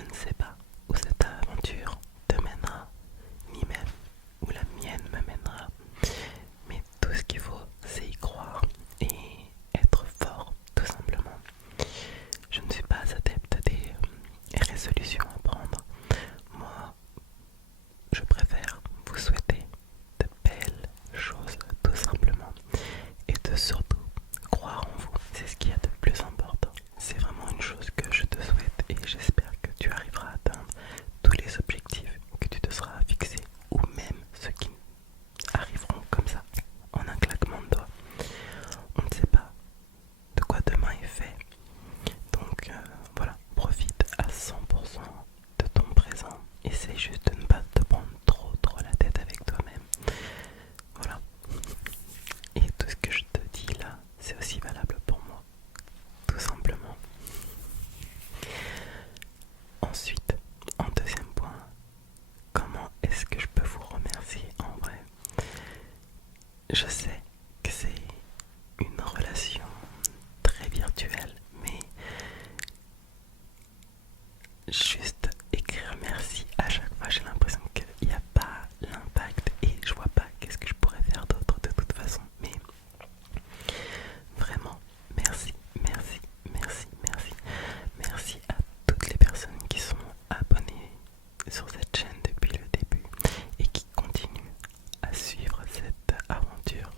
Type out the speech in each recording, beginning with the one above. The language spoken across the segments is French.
Je ne sais pas où cette aventure te mènera, ni même où la mienne me mènera, mais tout ce qu'il faut, c'est y croire et être fort, tout simplement. Je ne suis pas adepte des résolutions à prendre. Moi, je préfère vous souhaiter de belles choses, tout simplement, et de surtout croire en vous. C'est ce qu'il y a de plus important. C'est vraiment une chose que je te souhaite et j'espère que tu arriveras à atteindre tous les objectifs que tu te seras fixés ou même ceux qui arriveront comme ça, en un claquement de doigts. On ne sait pas de quoi demain est fait. Donc voilà, profite à 100% de ton présent. Essaye juste de ne pas te prendre trop la tête avec toi-même. Voilà. Et tout ce que je te dis là, c'est aussi valable pour moi. Tout simplement. Ensuite, en deuxième point, comment est-ce que je peux vous remercier en vrai? Je sais que c'est une relation très virtuelle, mais juste écrire merci à chaque fois, j'ai l'impression qu'il n'y a pas l'impact et je vois pas qu'est-ce que je pourrais faire d'autre de toute façon. Mais vraiment, merci, merci, merci, merci. Merci à toutes les personnes qui sont abonnées sur cette chaîne depuis le début et qui continuent à suivre cette aventure.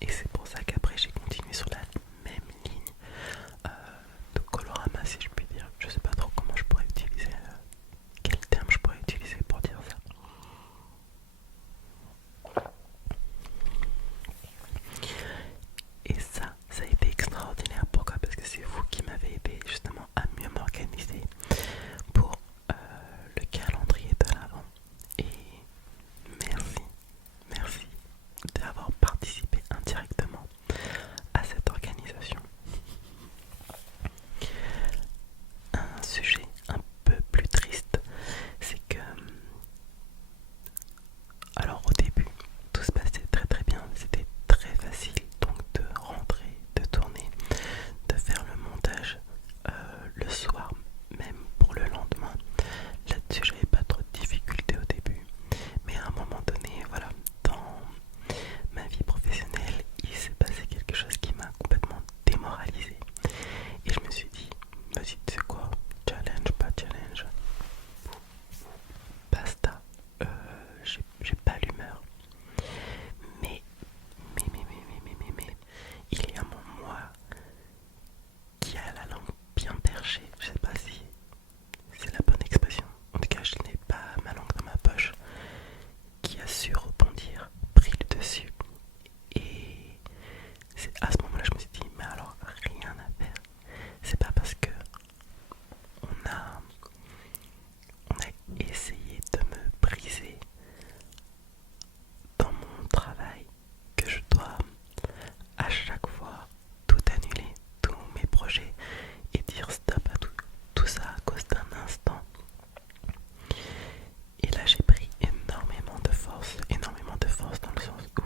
Et c'est pour ça qu'après j'ai continué sur la même ligne de colorama, si je puis dire. Je sais pas trop comment je pourrais utiliser, quel terme je pourrais utiliser pour dire ça. Et ça a été extraordinaire. Pourquoi? Parce que c'est vous qui m'avez aidé justement à mieux m'organiser pour le calendrier de l'Avent. Et merci d'avoir participé indirectement à cette organisation. Un sujet un peu plus triste, c'est que, alors au début, tout se passait très bien, c'était très facile donc de rentrer, de tourner, de faire le montage le soir, même pour le lendemain. Là-dessus, j'avais pas trop de difficultés au début, mais à un moment donné, voilà, dans ma vie professionnelle, il s'est passé quelque chose qui m'a complètement démoralisé. Et je me suis dit, vas-y, tu sais quoi, challenge, pas challenge, basta, j'ai pas l'humeur. Mais, il y a mon moi qui a la langue bien perchée. Je sais pas si c'est la bonne expression. En tout cas, je n'ai pas ma langue dans ma poche, qui a su rebondir, pris le dessus. Et c'est à ce moment-là, je me suis dit, mais alors, rien à faire. C'est pas parce que on a essayé de me briser dans mon travail que je dois à chaque fois tout annuler, tous mes projets et dire stop à tout ça à cause d'un instant. Et là j'ai pris énormément de force dans le sens où,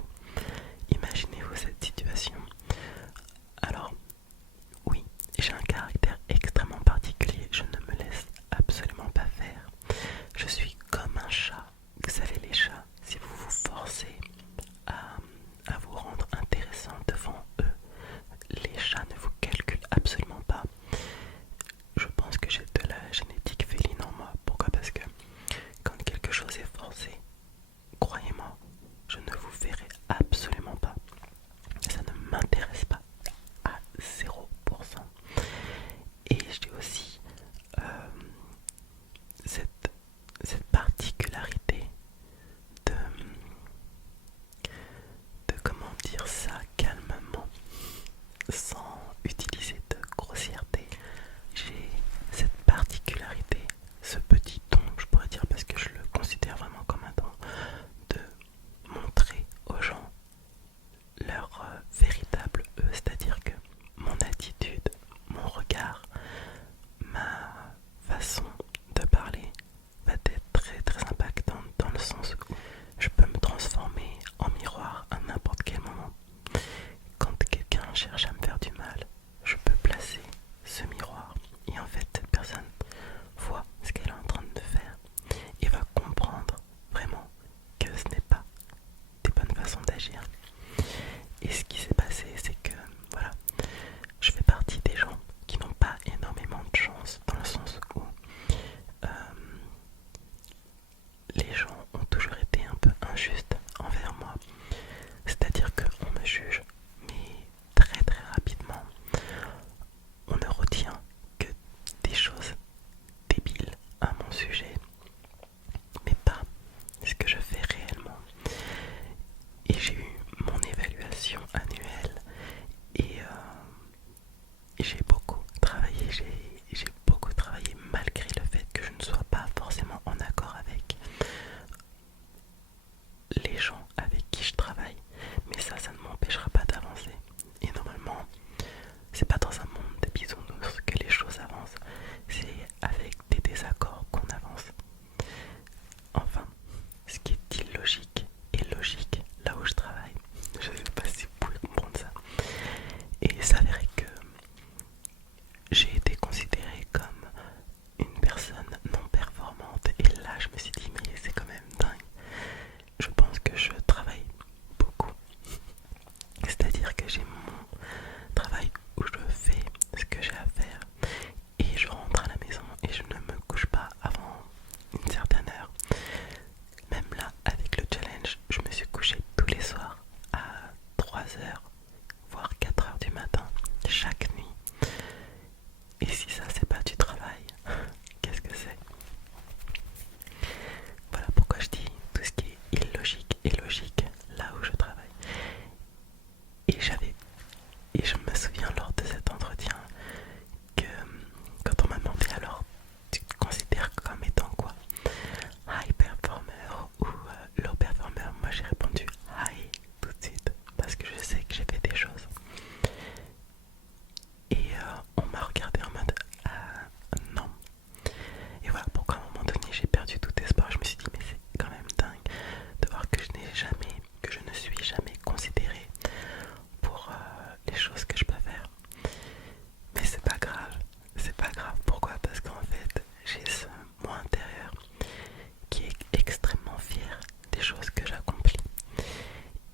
imaginez-vous cette situation. Alors oui, j'ai un caractère extrêmement particulier, je ne me laisse absolument pas faire. Je suis comme un chat. Vous savez, les chats, si vous vous forcez à vous rendre intéressant devant eux, les chats ne vous calculent absolument pas. Je pense que j'ai de la génétique féline en moi. Pourquoi? Parce que quand quelque chose est forcé, croyez-moi, je ne vous verrai absolument pas. Ça ne m'intéresse pas à 0%. Et j'ai aussi cette particularité de comment dire ça calmement, sans utiliser de grossièreté. J'ai cette particularité, ce petit don, je pourrais dire, parce que je le considère vraiment comme un don, de montrer aux gens leur véritable eux, c'est-à-dire que mon attitude, mon regard, ma façon de parler va être très impactante dans le sens où je peux me transformer en miroir à n'importe quel moment. Quand quelqu'un cherche à me faire du mal, je peux placer ce miroir et en fait cette personne voit ce qu'elle est en train de faire et va comprendre vraiment que ce n'est pas des bonnes façons d'agir. Et ce heures, voire 4 heures du matin, chaque nuit. Et si ça c'est pas du travail, qu'est-ce que c'est? Voilà pourquoi je dis tout ce qui est illogique et logique là où je travaille. Et je me souviens lors de cet entretien que quand on m'a demandé alors tu te considères comme étant quoi? High performer ou low performer? Moi j'ai répondu high tout de suite parce que je sais que j'ai fait des choses. Et on m'a regardé en mode non. Et voilà pourquoi à un moment donné j'ai perdu tout espoir. Je me suis dit mais c'est quand même dingue de voir que je ne suis jamais considérée pour les choses que je peux faire. Mais c'est pas grave, c'est pas grave. Pourquoi? Parce qu'en fait j'ai ce moi intérieur qui est extrêmement fier des choses que j'accomplis.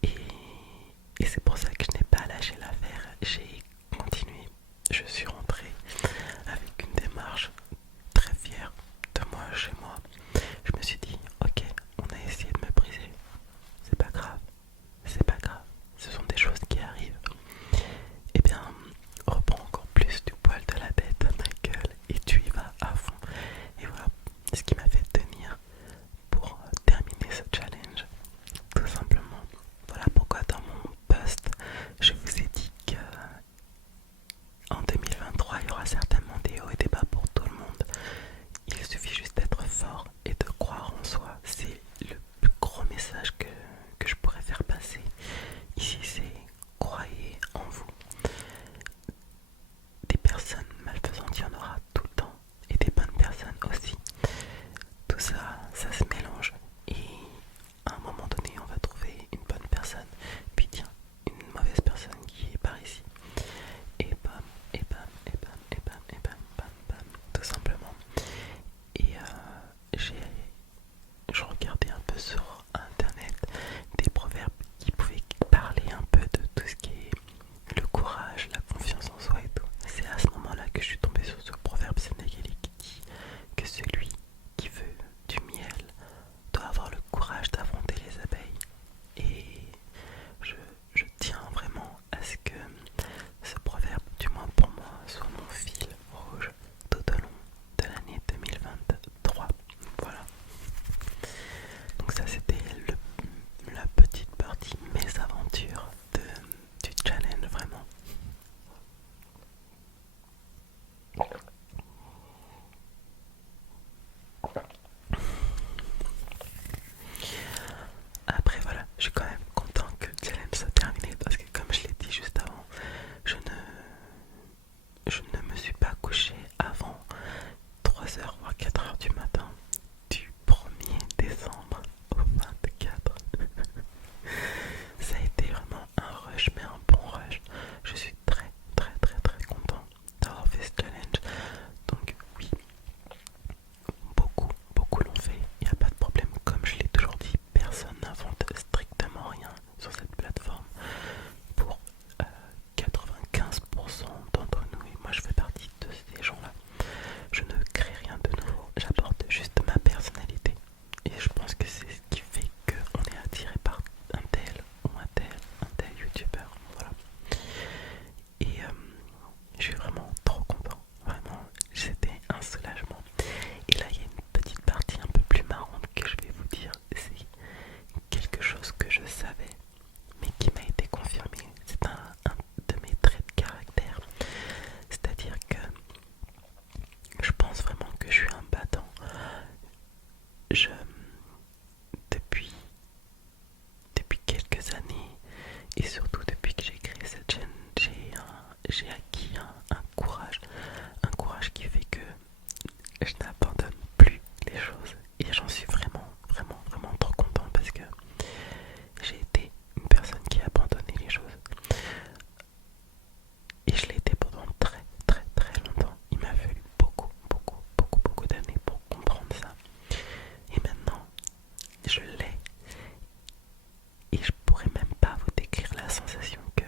Et c'est pour ça que je n'ai pas lâché l'affaire. J'ai continué. Je suis rentrée avec une démarche très fière de moi chez moi. Je me suis dit, ok, on a essayé de me briser. C'est pas grave. C'est pas grave. Ce sont des choses qui arrivent. Eh bien, reprends encore plus du poil de la bête, Michael, et tu y vas à fond. Et voilà ce qui m'a fait tenir pour terminer ce challenge, tout simplement. Voilà pourquoi dans mon post, je vous ai dit que en 2023, il y aura certainement des hauts et des bas pour tout le monde. Il suffit juste d'être fort et de croire en soi. C'est le plus gros message que je pourrais faire passer. Ici, c'est croyez en vous. Des personnes malfaisantes, il y en aura tout le temps. Et des bonnes personnes aussi. Tout ça, ça se mélange. Et à un moment donné, on va trouver une bonne personne. Puis tiens, une mauvaise personne qui est par ici. Et bam, et bam, et bam, et bam, et bam, bam, bam, tout simplement. Et je regardais un peu sur internet des proverbes qui pouvaient parler un peu de tout ce qui est le courage, la confiance en soi et tout. C'est à ce moment-là que je suis tombée sur ce proverbe sénégalais qui dit que celui qui veut du miel doit avoir le courage d'affronter les abeilles. Et je tiens vraiment à ce que ce proverbe, du moins pour moi, soit mon fil rouge tout au long de l'année 2023. Voilà. Donc ça c'était la petite partie mésaventures du challenge vraiment. Après voilà, je suis quand même content que le challenge soit terminé parce que comme je l'ai dit juste avant, je ne me suis pas couché avant 3 heures voire 4 heures du matin du 1er décembre au 24. Ça a été vraiment un rush, mais un bon rush. Je suis très très très très content d'avoir fait ce challenge. Donc oui, beaucoup l'ont fait, il n'y a pas de problème. Comme je l'ai toujours dit, personne n'invente strictement rien sur cette plateforme. Pour 95% d'entre nous, et moi je fais partie de ces gens-là, je ne crée rien de nouveau, j'apporte juste ma personnalité. Et je pense que c'est ce qui fait qu'on est attiré par un tel ou un tel youtubeur. Voilà. Et je suis vraiment trop content. Vraiment, c'était un soulagement. Et là, il y a une petite partie un peu plus marrante que je vais vous dire. C'est quelque chose que je savais, mais qui m'a été confirmé. C'est un de mes traits de caractère. C'est-à-dire que je pense vraiment que je suis un battant. Depuis quelques années, et surtout depuis que j'ai créé cette chaîne, j'ai acquis un courage qui fait que je n'abandonne plus les choses. Et j'en suis vraiment, vraiment, vraiment trop content parce que j'ai été une personne qui a abandonné les choses. Et je l'ai été pendant très, très, très longtemps. Il m'a fallu beaucoup d'années pour comprendre ça. Et maintenant, je l'ai. Et je pourrais même pas vous décrire la sensation que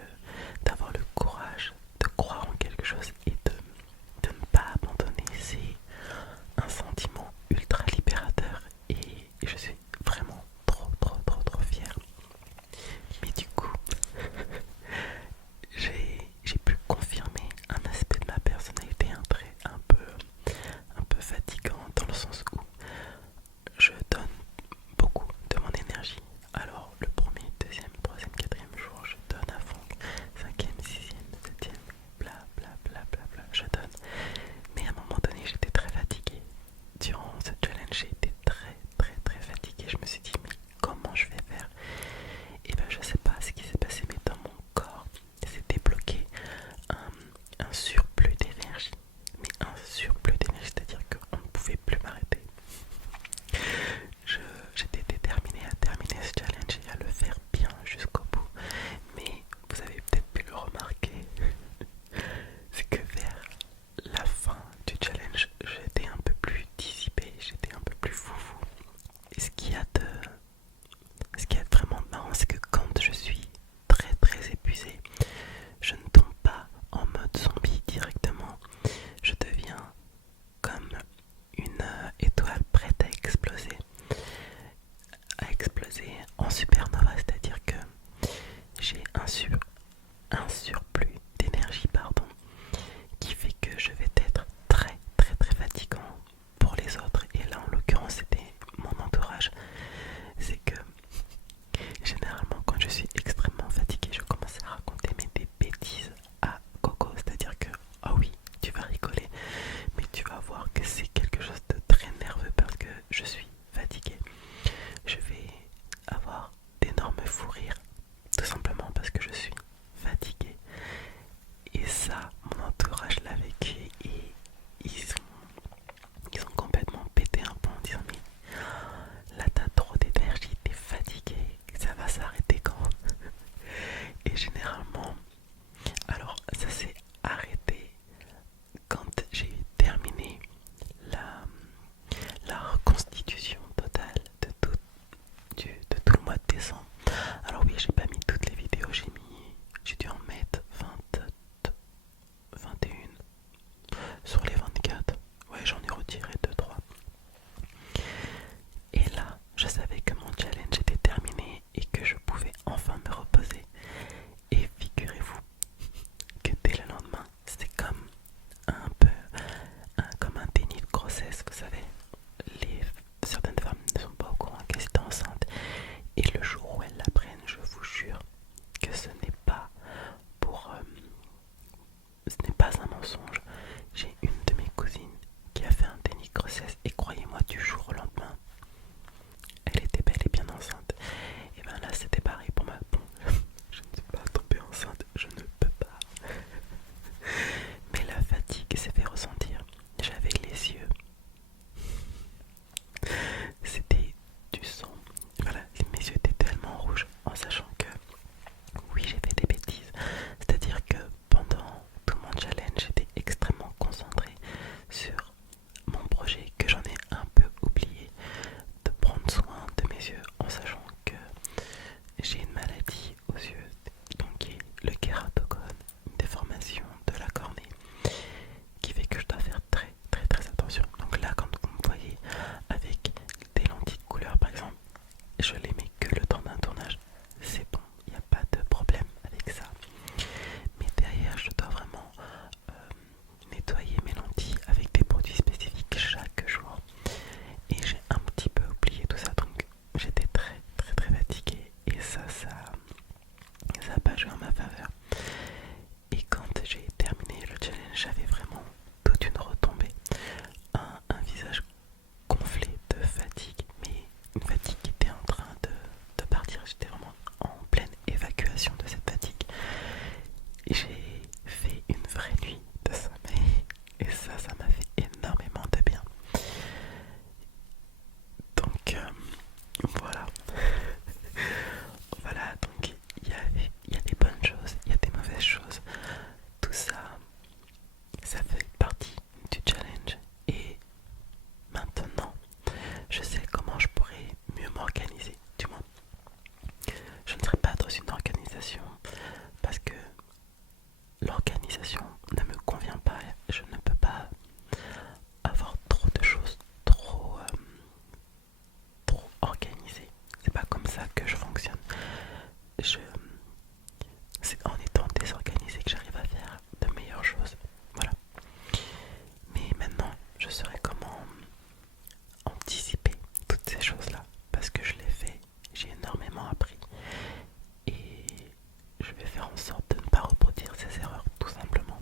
d'avoir le courage de croire en quelque chose et de ne pas abandonner. C'est un sentiment ultra libérateur. l'organisation ne me convient pas. Je ne peux pas avoir trop de choses trop organisées. C'est pas comme ça que je fonctionne. C'est en étant désorganisé que j'arrive à faire de meilleures choses. Voilà. Mais maintenant, je saurais comment anticiper toutes ces choses-là parce que je l'ai fait, j'ai énormément appris et je vais faire en sorte de ne pas reproduire ces erreurs tout simplement.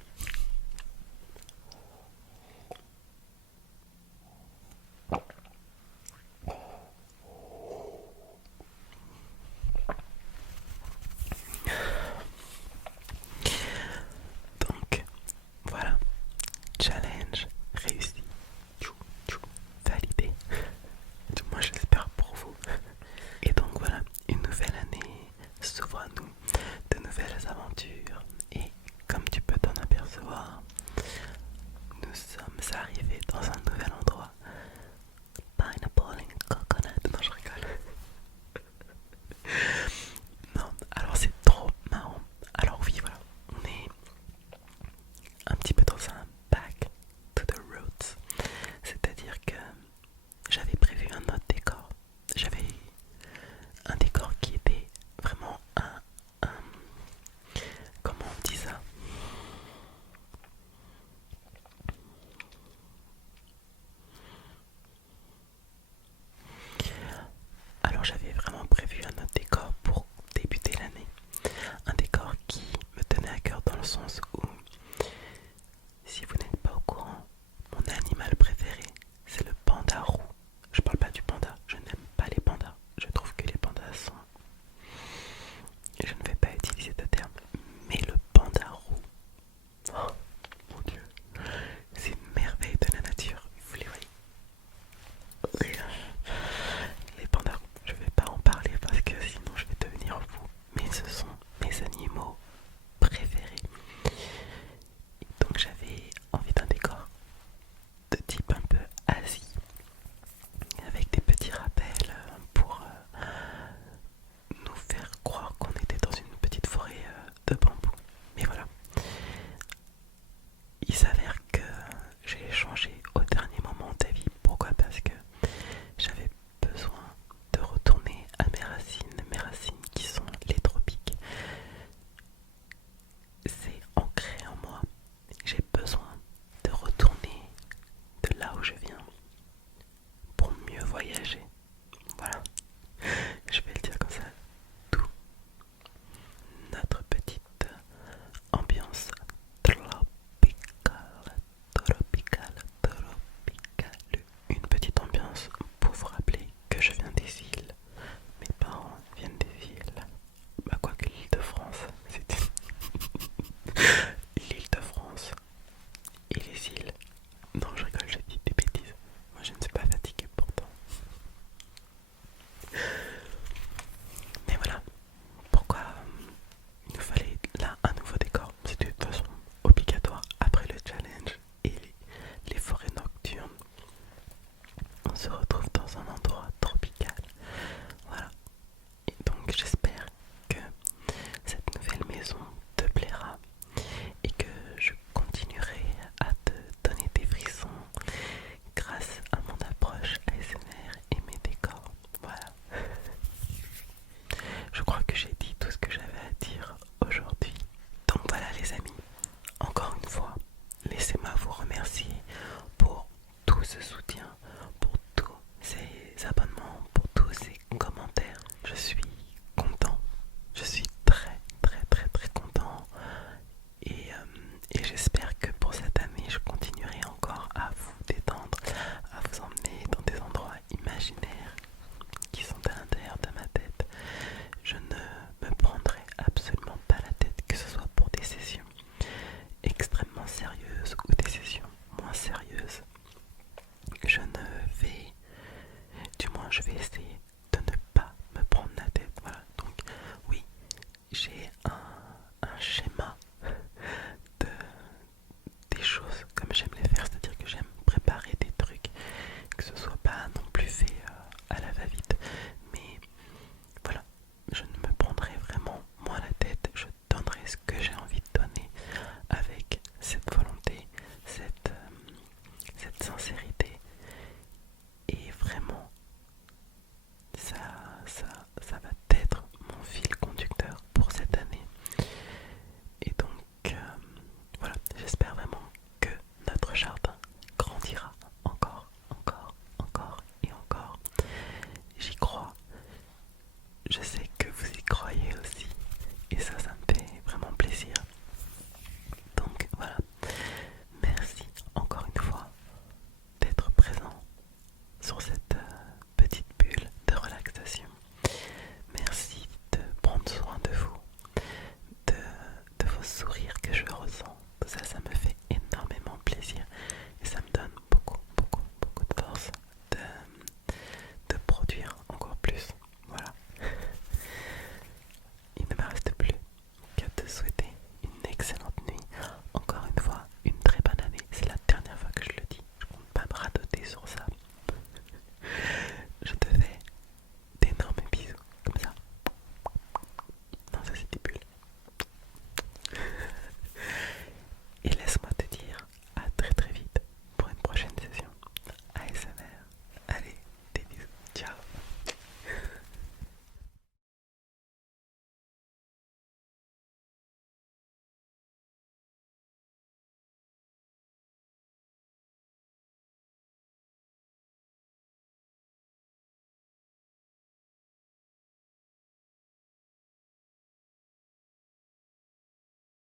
Donc voilà, challenge réussi, validé. Du moins j'espère pour vous. Et donc voilà, une nouvelle année s'ouvre à nous, de nouvelles aventures. Et comme tu peux t'en apercevoir, nous sommes arrivés dans un nouvel endroit. Pineapple and coconut. Non, je rigole. Non, alors c'est trop marrant. Alors oui, voilà, on est un petit peu dans un back to the roots. C'est-à-dire que j'avais prévu un autre décor. J'avais un décor qui était vraiment un comment on dit ça? Alors j'avais vraiment prévu un autre décor pour débuter l'année. Un décor qui me tenait à cœur dans le sens